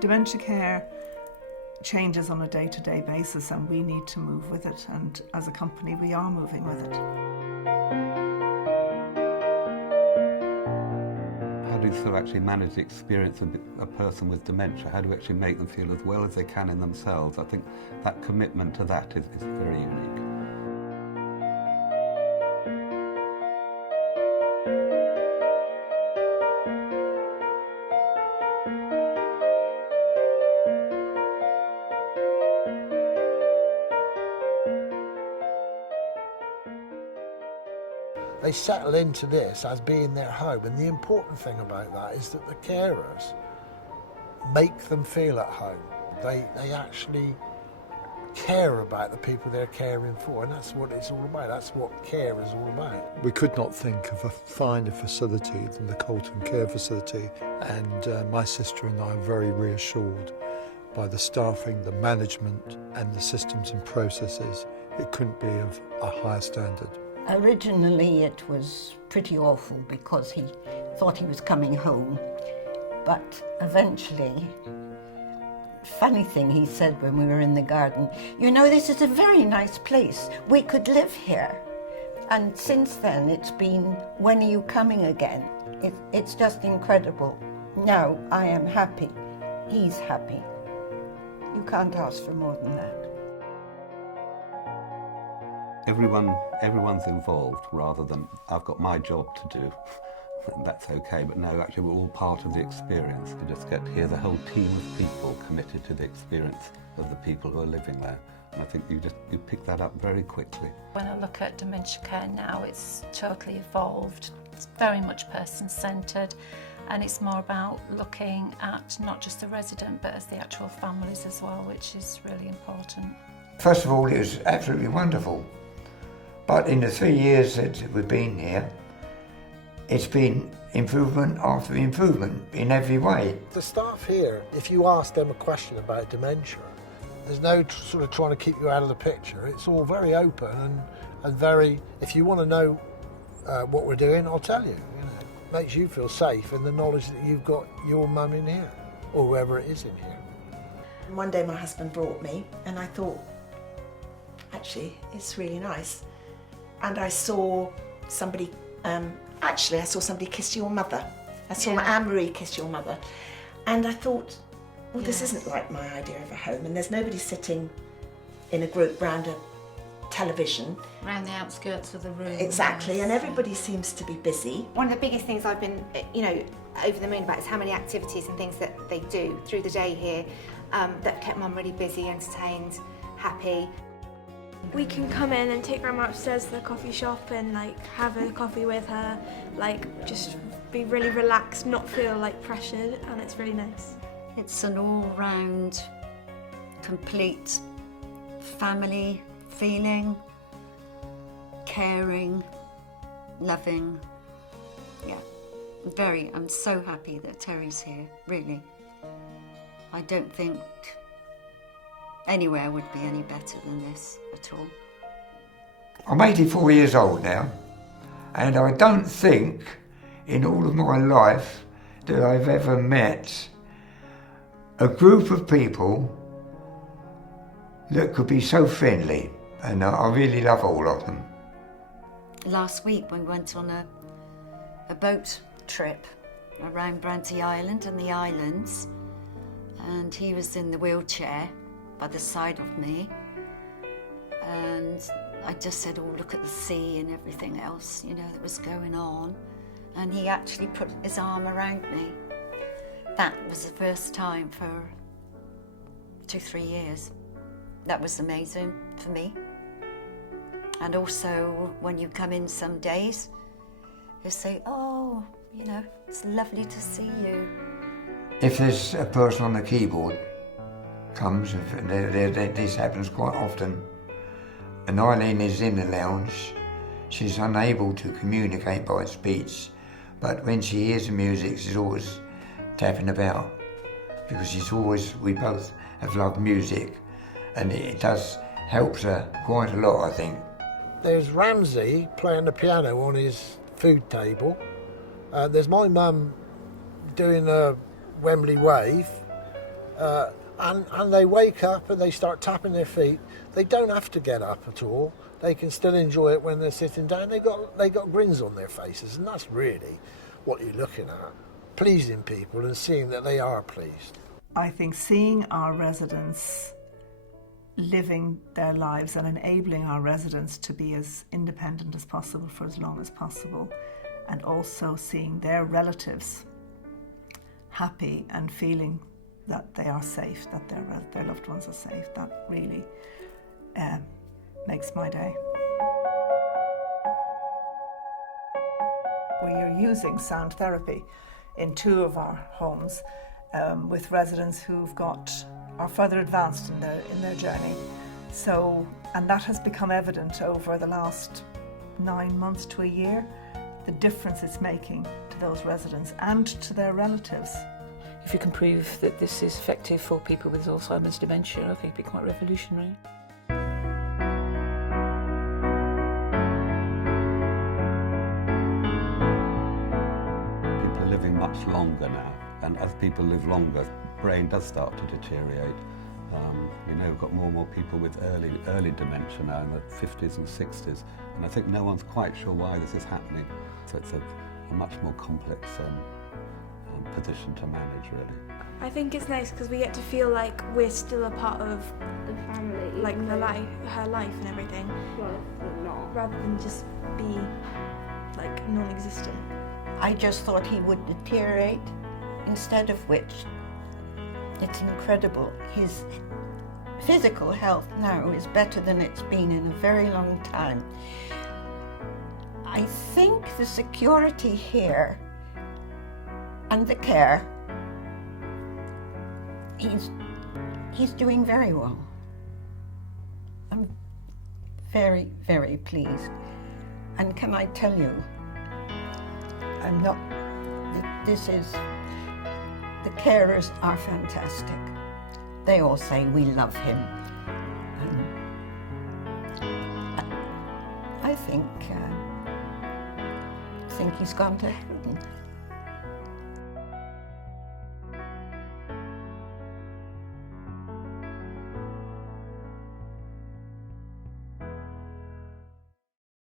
Dementia care changes on a day-to-day basis, and we need to move with it, and as a company we are moving with it. How do you sort of actually manage the experience of a person with dementia? How do you actually make them feel as well as they can in themselves? I think that commitment to that is very unique. They settle into this as being their home, and the important thing about that is that the carers make them feel at home. They actually care about the people they're caring for, and that's what it's all about. That's what care is all about. We could not think of a finer facility than the Colten Care Facility, and my sister and I are very reassured by the staffing, the management and the systems and processes. It couldn't be of a higher standard. Originally it was pretty awful because he thought he was coming home, but eventually, funny thing he said when we were in the garden, you know, this is a very nice place, we could live here. And since then it's been, when are you coming again? It's just incredible. Now I am happy, he's happy. You can't ask for more than that. Everyone's involved rather than I've got my job to do and that's okay, but no, actually we're all part of the experience. You just get to hear the whole team of people committed to the experience of the people who are living there, and I think you pick that up very quickly. When I look at dementia care now, it's totally evolved. It's very much person-centred, and it's more about looking at not just the resident but as the actual families as well, which is really important. First of all, it was absolutely wonderful. But in the 3 years that we've been here, it's been improvement after improvement in every way. The staff here, if you ask them a question about dementia, there's no sort of trying to keep you out of the picture. It's all very open and very, if you want to know what we're doing, I'll tell you. You know, it makes you feel safe in the knowledge that you've got your mum in here, or whoever it is in here. One day my husband brought me, and I thought, actually, it's really nice. And I saw somebody, I saw somebody kiss your mother. I saw Anne-Marie kiss your mother. And I thought, well, this isn't like my idea of a home, and there's nobody sitting in a group round a television. Around the outskirts of the room. Exactly, and everybody seems to be busy. One of the biggest things I've been, over the moon about is how many activities and things that they do through the day here that kept Mum really busy, entertained, happy. We can come in and take Grandma upstairs to the coffee shop and have a coffee with her, just be really relaxed, not feel pressured, and it's really nice. It's an all-round, complete family feeling, caring, loving. Yeah, I'm so happy that Terry's here, really. I don't think anywhere would be any better than this at all. I'm 84 years old now, and I don't think in all of my life that I've ever met a group of people that could be so friendly, and I really love all of them. Last week we went on a boat trip around Branty Island and the islands, and he was in the wheelchair by the side of me, and I just said, oh, look at the sea and everything else, that was going on, and he actually put his arm around me. That was the first time for 2-3 years. That was amazing for me. And also, when you come in some days, you say, oh, it's lovely to see you. If there's a person on the keyboard comes, this happens quite often, and Eileen is in the lounge, she's unable to communicate by speech, but when she hears the music, she's always tapping about, because we both have loved music, and it does helps her quite a lot, I think. There's Ramsey playing the piano on his food table. There's my mum doing a Wembley wave. And they wake up and they start tapping their feet. They don't have to get up at all. They can still enjoy it when they're sitting down. They got grins on their faces, and that's really what you're looking at. Pleasing people and seeing that they are pleased. I think seeing our residents living their lives and enabling our residents to be as independent as possible for as long as possible, and also seeing their relatives happy and feeling that they are safe, that their loved ones are safe, that really makes my day. We are using sound therapy in 2 of our homes with residents who've are further advanced in their journey. So, and that has become evident over the last 9 months to a year, the difference it's making to those residents and to their relatives. If you can prove that this is effective for people with Alzheimer's dementia, I think it'd be quite revolutionary. People are living much longer now, and as people live longer, the brain does start to deteriorate. We've got more and more people with early dementia now in the 50s and 60s, and I think no one's quite sure why this is happening. So it's a much more complex position to manage, really. I think it's nice because we get to feel like we're still a part of The family. like her life and everything, rather than just be like non-existent. I just thought he would deteriorate, instead of which it's incredible. His physical health now is better than it's been in a very long time. I think the security here and the care, he's doing very well. I'm very, very pleased. And can I tell you, the carers are fantastic. They all say we love him. I think he's gone to heaven.